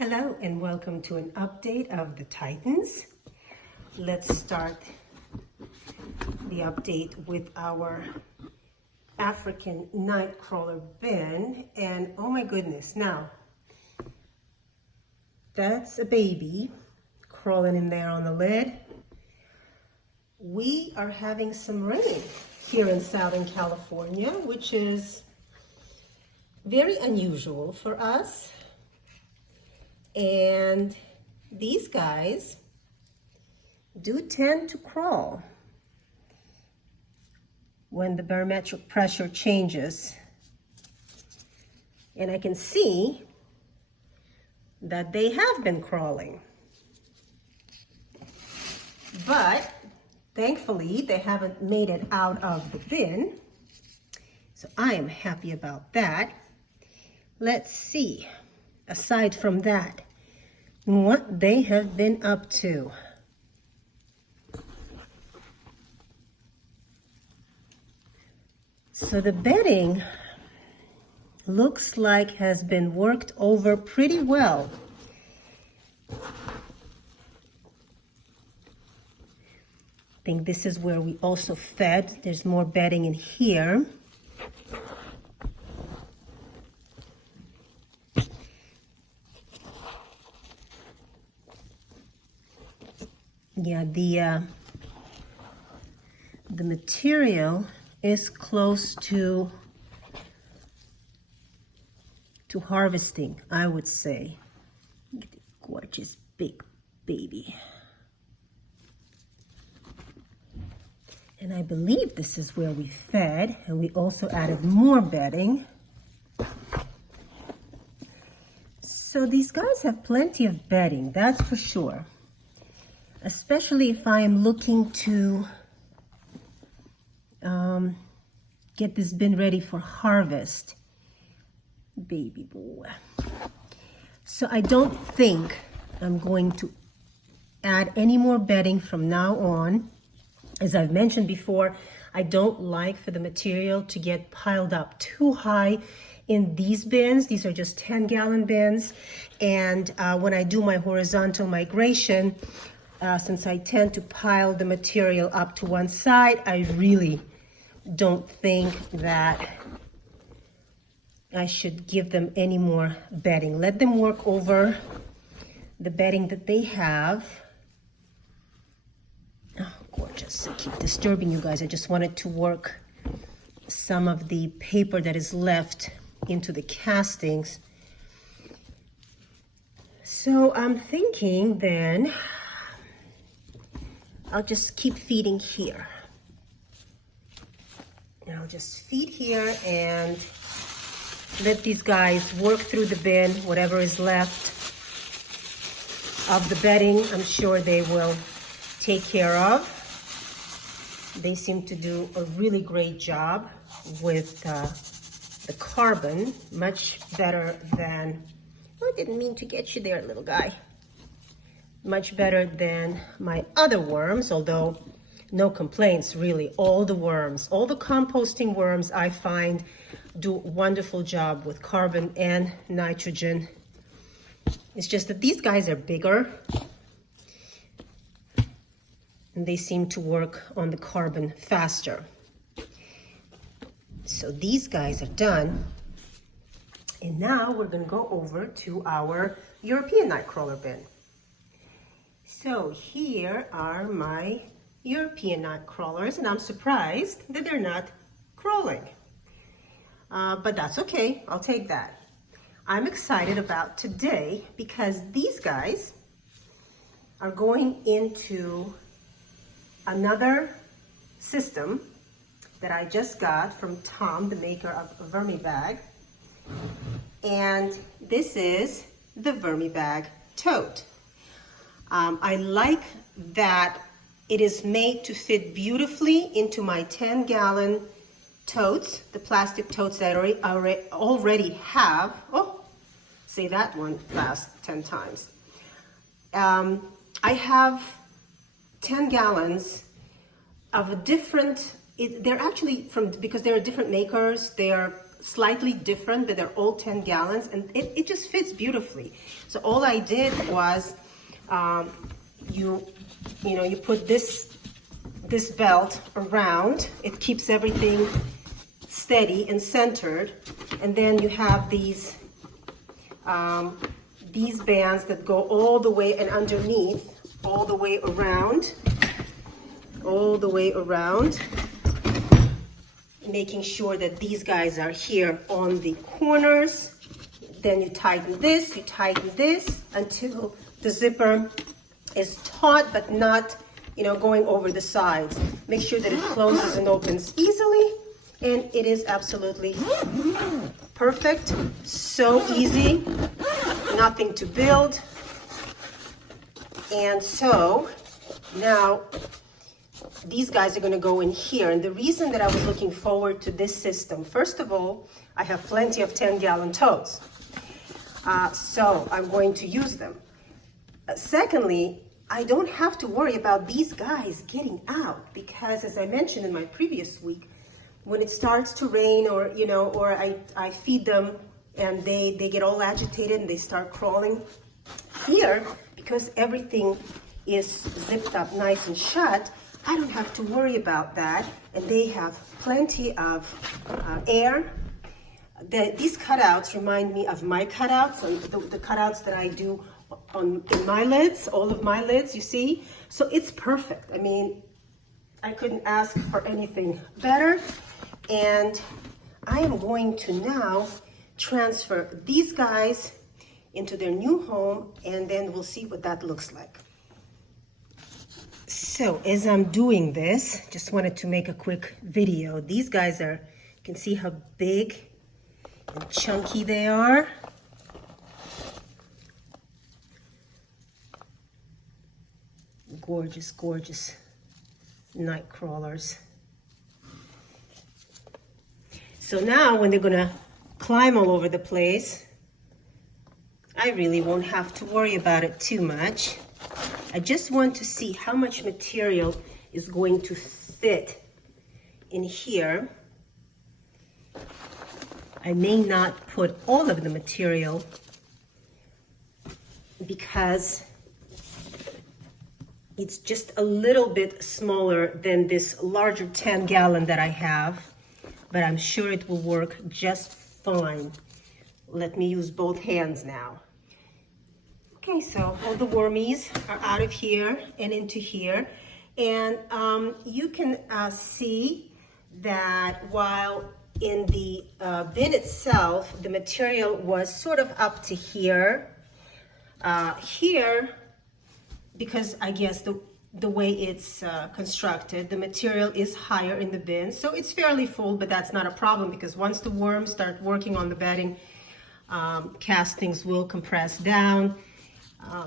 Hello and welcome to an update of the Titans. Let's start the update with our African Nightcrawler bin. And oh my goodness, now that's a baby crawling in there on the lid. We are having some rain here in Southern California, which is very unusual for us. And these guys do tend to crawl when the barometric pressure changes. And I can see that they have been crawling. But thankfully, they haven't made it out of the bin. So I am happy about that. Let's see, aside from that, what they have been up to. So the bedding looks like has been worked over pretty well. I think this is where we also fed. There's more bedding in here. Yeah, the material is close to harvesting, I would say. Look at the gorgeous big baby. And I believe this is where we fed, and we also added more bedding. So these guys have plenty of bedding, that's for sure. Especially if I am looking to get this bin ready for harvest. Baby boy. So I don't think I'm going to add any more bedding from now on. As I've mentioned before, I don't like for the material to get piled up too high in these bins. These are just 10-gallon bins. And when I do my horizontal migration, since I tend to pile the material up to one side, I really don't think that I should give them any more bedding. Let them work over the bedding that they have. Oh, gorgeous. I keep disturbing you guys. I just wanted to work some of the paper that is left into the castings. So I'm thinking then I'll just keep feeding here. And I'll just feed here and let these guys work through the bin, whatever is left of the bedding. I'm sure they will take care of. They seem to do a really great job with the carbon, much better than, oh, I didn't mean to get you there, little guy. Much better than my other worms, although no complaints really. All the worms, all the composting worms I find do a wonderful job with carbon and nitrogen. It's just that these guys are bigger and they seem to work on the carbon faster. So these guys are done. And now we're gonna go over to our European Nightcrawler bin. So here are my European Nightcrawlers, and I'm surprised that they're not crawling. But that's okay, I'll take that. I'm excited about today because these guys are going into another system that I just got from Tom, the maker of Fermi bag. And this is the Fermi bag tote. I like that it is made to fit beautifully into my 10-gallon totes, the plastic totes that I already have. Oh, say that one fast 10 times. I have 10 gallons of a different, they're actually from, because they're different makers, they are slightly different, but they're all 10 gallons, and it just fits beautifully. So all I did was, you put this belt around. It keeps everything steady and centered, and then you have these bands that go all the way and underneath, all the way around, making sure that these guys are here on the corners. Then you tighten this until the zipper is taut but not, going over the sides. Make sure that it closes and opens easily, and it is absolutely perfect. So easy, nothing to build. And so now these guys are going to go in here. And the reason that I was looking forward to this system, first of all, I have plenty of 10-gallon totes. So I'm going to use them. Secondly, I don't have to worry about these guys getting out, because as I mentioned in my previous week, when it starts to rain or I feed them and they get all agitated and they start crawling here, because everything is zipped up nice and shut, I don't have to worry about that, and they have plenty of air. These cutouts remind me of my cutouts, and the cutouts that I do in my lids, all of my lids, you see? So it's perfect. I mean, I couldn't ask for anything better. And I am going to now transfer these guys into their new home, and then we'll see what that looks like. So as I'm doing this, just wanted to make a quick video. These guys you can see how big and chunky they are. Gorgeous, gorgeous Nightcrawlers. So now when they're gonna climb all over the place, I really won't have to worry about it too much. I just want to see how much material is going to fit in here. I may not put all of the material because it's just a little bit smaller than this larger 10-gallon that I have, but I'm sure it will work just fine. Let me use both hands now. Okay, so all the wormies are out of here and into here. And you can see that while in the bin itself, the material was sort of up to here. Here, because I guess the way it's constructed, the material is higher in the bin. So it's fairly full, but that's not a problem, because once the worms start working on the bedding, castings will compress down.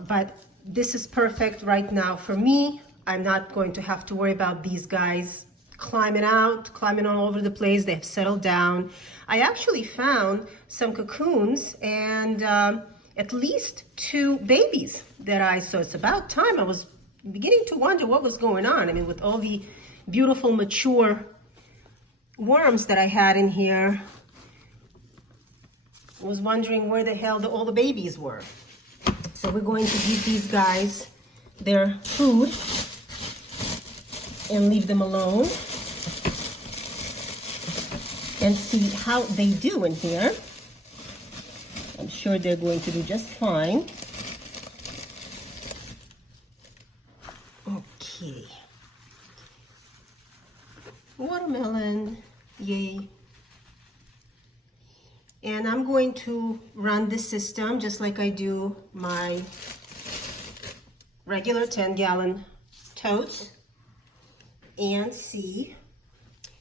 But this is perfect right now for me. I'm not going to have to worry about these guys climbing all over the place. They've settled down. I actually found some cocoons and at least 2 babies that I saw. It's about time. I was beginning to wonder what was going on. I mean, with all the beautiful mature worms that I had in here, I was wondering where the hell all the babies were. So we're going to give these guys their food and leave them alone and see how they do in here. I'm sure they're going to do just fine. Okay. Watermelon, yay. And I'm going to run this system just like I do my regular 10-gallon totes and see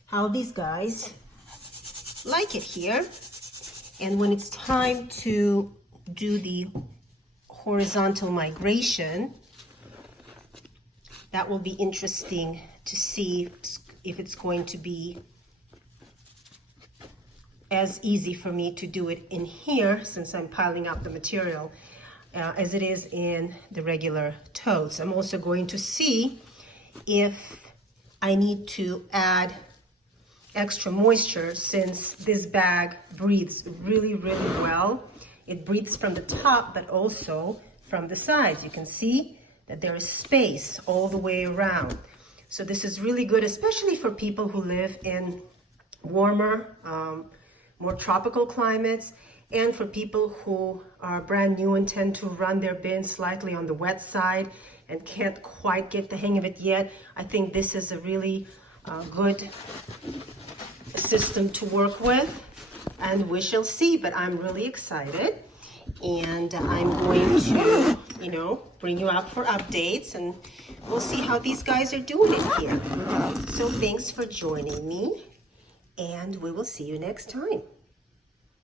how these guys like it here. And when it's time to do the horizontal migration, that will be interesting to see if it's going to be as easy for me to do it in here, since I'm piling up the material, as it is in the regular totes. I'm also going to see if I need to add extra moisture since this bag breathes really, really well. It breathes from the top, but also from the sides. You can see that there is space all the way around. So this is really good, especially for people who live in warmer, more tropical climates, and for people who are brand new and tend to run their bin slightly on the wet side and can't quite get the hang of it yet. I think this is a really good system to work with, and we shall see. But I'm really excited, and I'm going to, bring you out for updates, and we'll see how these guys are doing it here. So thanks for joining me, and we will see you next time.